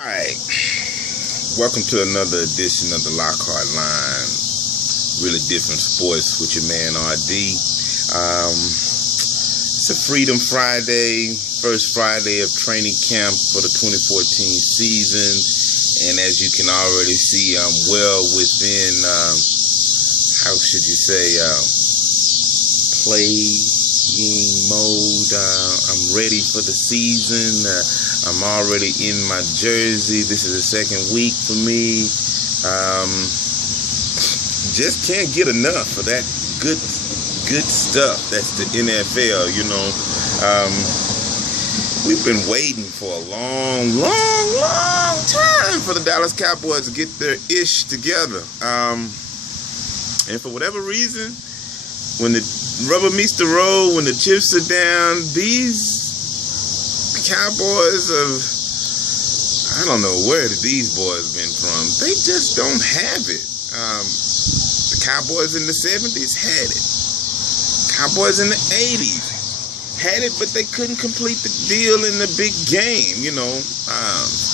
Alright, welcome to another edition of the Lockhart Line. Really different sports with your man RD. It's a Freedom Friday, first Friday of training camp for the 2014 season. And as you can already see, I'm well within, how should you say, playing mode. I'm ready for the season. I'm already in my jersey. This is the second week for me. Just can't get enough of that good stuff. That's the NFL, you know. We've been waiting for a long time for the Dallas Cowboys to get their ish together. And for whatever reason, when the rubber meets the road, when the chips are down, these Cowboys I don't know where these boys been from. They just don't have it. The Cowboys in the 70s had it. Cowboys in the 80s had it, but they couldn't complete the deal in the big game. You know,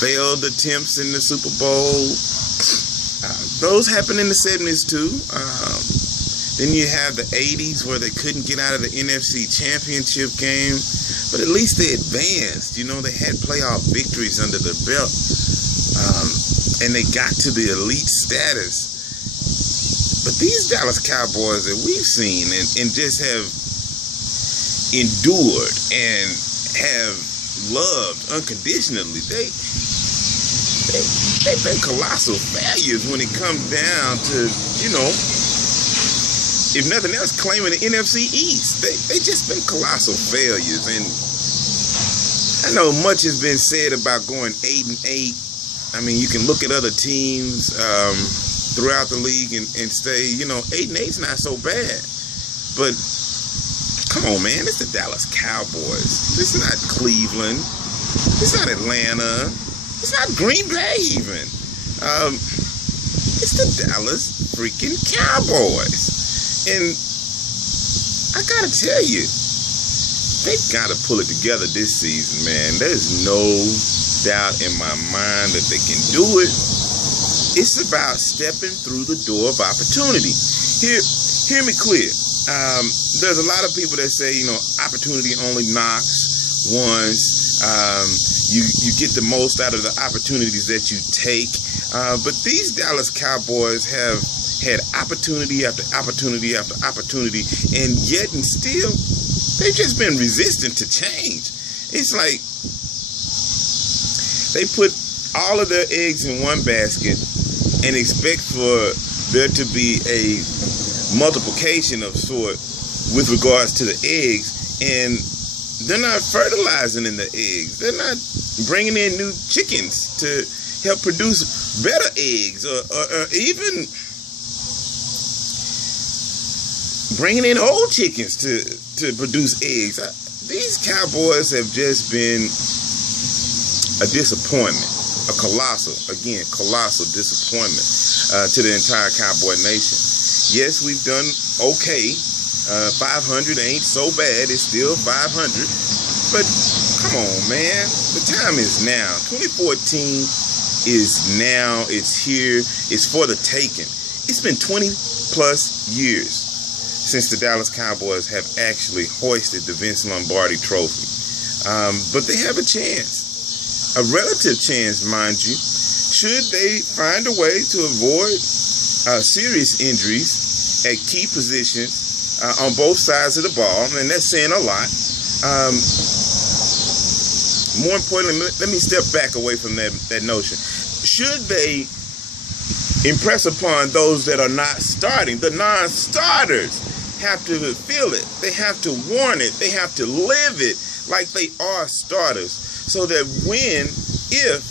failed attempts in the Super Bowl. Those happened in the 70s too. Then you have the 80s where they couldn't get out of the NFC Championship game, but at least they advanced. You know, they had playoff victories under their belt, and they got to the elite status. But these Dallas Cowboys that we've seen and just have endured and have loved unconditionally, they've been colossal failures when it comes down to, you know, if nothing else, claiming the NFC East. They just been colossal failures. And I know much has been said about going 8-8. I mean, you can look at other teams throughout the league and say, you know, 8-8 is not so bad. But come on, man, it's the Dallas Cowboys. This is not Cleveland. It's not Atlanta. It's not Green Bay even. It's the Dallas freaking Cowboys. And I gotta tell you, they've got to pull it together this season, man. There's no doubt in my mind that they can do it. It's about stepping through the door of opportunity. Hear me clear. There's a lot of people that say, you know, opportunity only knocks once. You get the most out of the opportunities that you take. But these Dallas Cowboys have had opportunity after opportunity after opportunity, and yet and still, they've just been resistant to change. It's like they put all of their eggs in one basket and expect for there to be a multiplication of sort with regards to the eggs, and they're not fertilizing in the eggs. They're not bringing in new chickens to help produce better eggs, or even bringing in old chickens to produce eggs. These Cowboys have just been a disappointment, a colossal disappointment to the entire Cowboy nation. Yes, we've done okay. 500 ain't so bad. It's still 500. But come on, man. The time is now. 2014 is now. It's here. It's for the taking. It's been 20 plus years since the Dallas Cowboys have actually hoisted the Vince Lombardi trophy. But they have a chance, a relative chance, mind you, should they find a way to avoid serious injuries at key positions on both sides of the ball, and that's saying a lot. More importantly, let me step back away from that notion. Should they impress upon those that are not starting, the non-starters have to feel it. They have to warn it. They have to live it like they are starters, so that if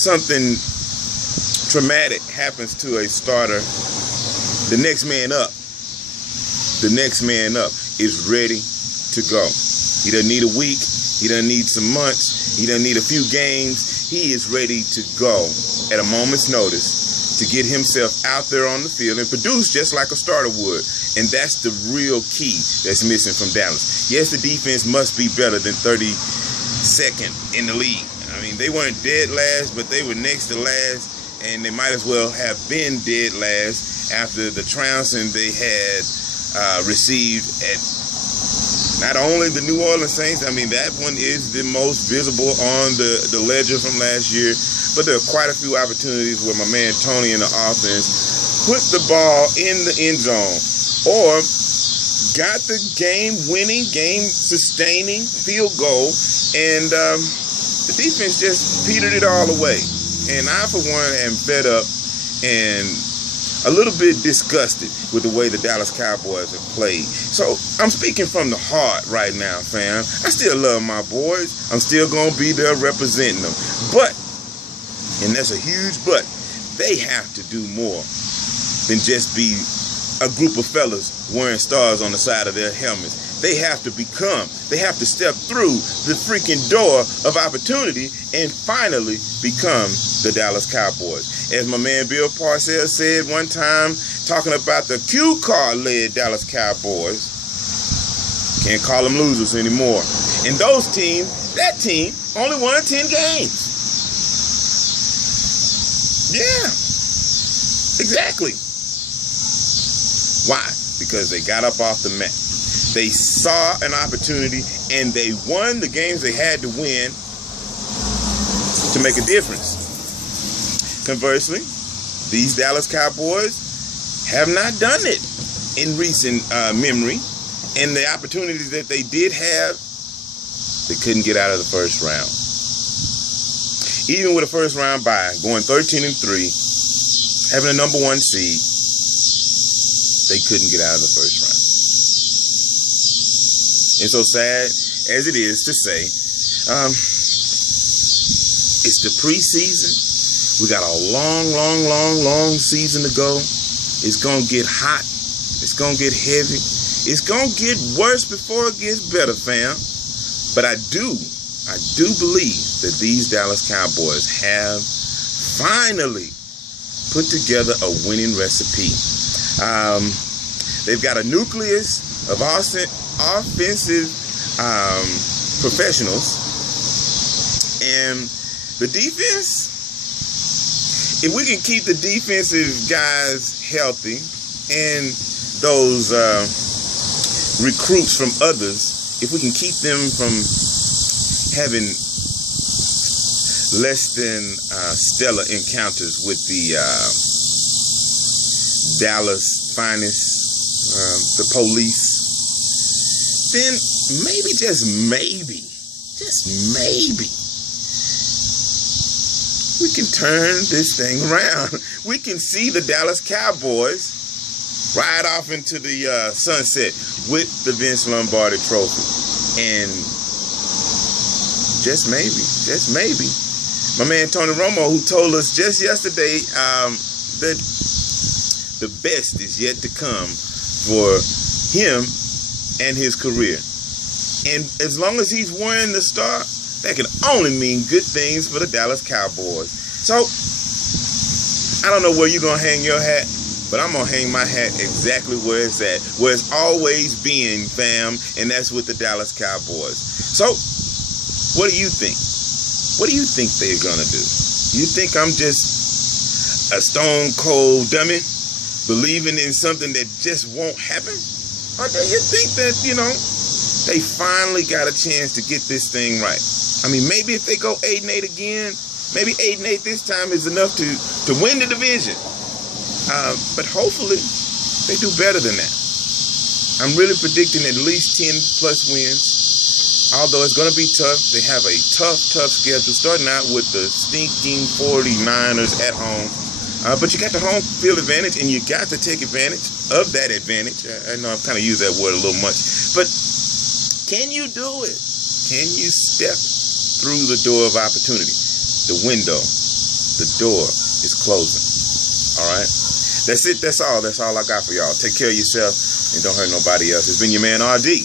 something traumatic happens to a starter, the next man up is ready to go. He doesn't need a week. He doesn't need some months. He doesn't need a few games. He is ready to go at a moment's notice to get himself out there on the field and produce just like a starter would. And that's the real key that's missing from Dallas. Yes, the defense must be better than 32nd in the league. I mean, they weren't dead last, but they were next to last, and they might as well have been dead last after the trouncing they had received at not only the New Orleans Saints. I mean, that one is the most visible on the ledger from last year, but there are quite a few opportunities where my man Tony in the offense put the ball in the end zone or got the game-winning, game-sustaining field goal, and the defense just petered it all away. And I, for one, am fed up and a little bit disgusted with the way the Dallas Cowboys have played. So I'm speaking from the heart right now, fam. I still love my boys. I'm still going to be there representing them. But, and that's a huge but, they have to do more than just be a group of fellas wearing stars on the side of their helmets. They have to step through the freaking door of opportunity and finally become the Dallas Cowboys. As my man Bill Parcells said one time, talking about the Q card-led Dallas Cowboys, can't call them losers anymore. And those teams, that team, only won 10 games. Yeah, exactly. Why? Because they got up off the mat. They saw an opportunity and they won the games they had to win to make a difference. Conversely, these Dallas Cowboys have not done it in recent memory, and the opportunities that they did have, they couldn't get out of the first round. Even with a first round bye, going 13-3, having a number 1 seed, they couldn't get out of the first round. And so sad as it is to say, it's the preseason. We got a long season to go. It's going to get hot. It's going to get heavy. It's going to get worse before it gets better, fam. But I do believe that these Dallas Cowboys have finally put together a winning recipe. They've got a nucleus of offensive professionals, and the defense, if we can keep the defensive guys healthy and those recruits from others, if we can keep them from having less than stellar encounters with the Dallas finest, the police, then maybe, just maybe, we can turn this thing around. We can see the Dallas Cowboys ride off into the sunset with the Vince Lombardi trophy. And just maybe, my man Tony Romo, who told us just yesterday that the best is yet to come for him and his career. And as long as he's wearing the star, that can only mean good things for the Dallas Cowboys. So, I don't know where you're going to hang your hat, but I'm going to hang my hat exactly where it's at, where it's always been, fam, and that's with the Dallas Cowboys. So, what do you think? What do you think they're going to do? You think I'm just a stone cold dummy believing in something that just won't happen? Or do you think that, they finally got a chance to get this thing right? I mean, maybe if they go 8-8 again, maybe 8-8 this time is enough to win the division. But hopefully, they do better than that. I'm really predicting at least 10+ wins. Although it's going to be tough. They have a tough schedule, starting out with the stinking 49ers at home. But you got the home field advantage, and you got to take advantage of that advantage. I know I've kind of used that word a little much. But can you do it? Can you step through the door of opportunity? The window, the door is closing. All right? That's it. That's all. That's all I got for y'all. Take care of yourself and don't hurt nobody else. It's been your man, RD.